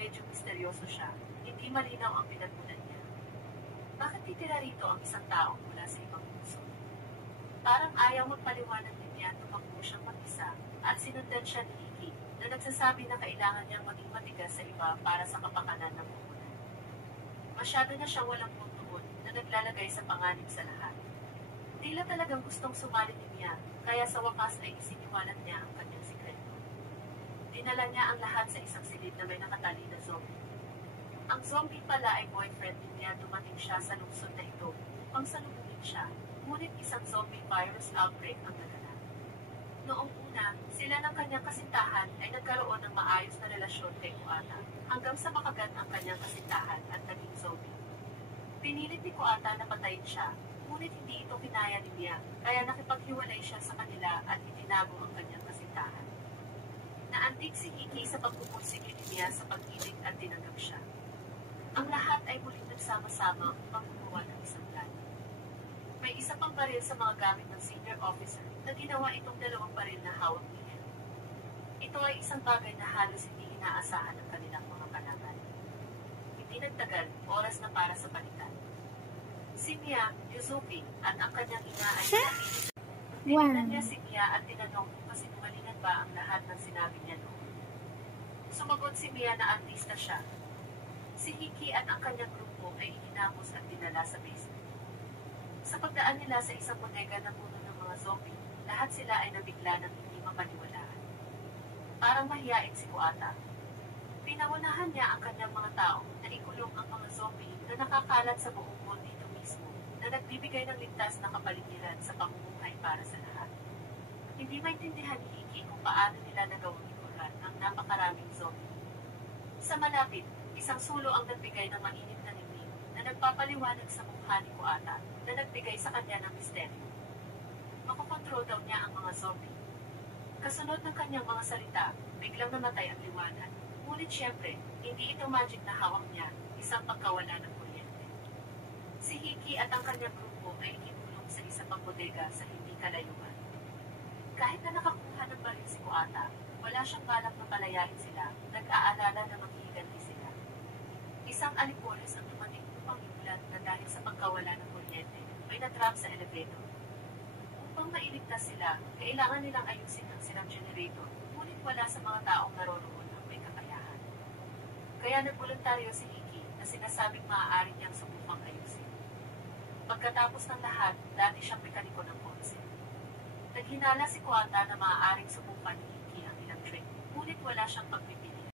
medyo misteryoso siya, hindi malinaw ang pinagmulan niya. Bakit titira rito ang isang tao mula sa ibang puso? Parang ayaw magpaliwanag din niya tumakbo siyang mag-isa at sinundan siya ni Hiki na nagsasabi na kailangan niyang maging matigas sa iba para sa kapakanan ng puhunan. Masyado na siyang walang putuon na naglalagay sa panganib sa lahat. Tila talagang gustong sumali ni Mia, kaya sa wakas ay isiniwalat niya ang kanyang sikreto. Dinala niya ang lahat sa isang silid na may nakatali na zombie. Ang zombie pala ay boyfriend ni Mia. Dumating siya sa lungsod na ito upang salubungin siya, ngunit isang zombie virus outbreak ang naganap. Noong una, sila ng kanyang kasintahan ay nagkaroon ng maayos na relasyon kay Kuata, hanggang sa makagat ang kanyang kasintahan at naging zombie. Pinilit ni Kuata na patayin siya, ngunit hindi ito kinaya ni Mia, kaya nakipaghiwalay siya sa kanila at itinago ang kanyang kasintahan. Naantig si Hiki sa pagpupursige ni Mia sa pag-ibig at tinanggap siya. Ang lahat ay muling nagsama-sama upang gumawa ng isang plan. May isa pang baril sa mga gamit ng senior officer na ginawa itong dalawang baril na hawak ni Mia. Ito ay isang bagay na halos hindi inaasahan ng kanilang mga kalaban. Hindi nagtagal, oras na para sa palitan. Si Mia, Yuzuki, at ang kanyang ina ay nakikinig. Tinignan niya si Mia at tinanong kung kasinungalingan ba ang lahat ng sinabi niya noon. Sumagot si Mia na artista siya. Si Hiki at ang kanyang grupo ay ihinamos at dinala sa basement. Sa pagdaan nila sa isang bodega na puno ng mga zombie, lahat sila ay nabigla ng hindi mapaniwalaan. Parang mahiyain si Kuata. Pinaunahan niya ang kanyang mga tao na ikulong ang mga zombie na nakakalat sa buong mall dito mismo, na nagbibigay ng ligtas na kapaligiran sa pamumuhay para sa lahat. Hindi maintindihan ni Hiki kung paano nila nagawang ikulan ang napakaraming zombie. Sa malapit, isang sulo ang nagbigay ng mainit na ningning na nagpapaliwanag sa mukha ni Kuata na nagbigay sa kanya ng misteryo. Makokontrol daw niya ang mga zombie. Kasunod ng kanyang mga salita, biglang namatay ang liwanag. Ngunit syempre, hindi ito magic na hawak niya, isang pagkawala ng kuryente. Si Hiki at ang kanyang grupo ay ikinulong sa isa pang bodega sa hindi kalayuan. Kahit na nakakuha ng baril si Kuata, wala siyang balak na palayain sila, nag-aalala na maghihiganti sila. Isang alipolis ang dumating upang iulat na dahil sa pagkawala ng kuryente, may natrap sa elevator. Upang mailigtas sila, kailangan nilang ayusin ang silang generator, ngunit wala sa mga taong naroroon ang may kakayahan. Kaya nagboluntaryo si Hiki na sinasabing maaari niyang subukang ayusin. Pagkatapos ng lahat, dati siyang mekaniko ng kotse. Naghinala si Kuata na maaaring subukan ni Hiki ang ilang trick, ngunit wala siyang pagbibigay.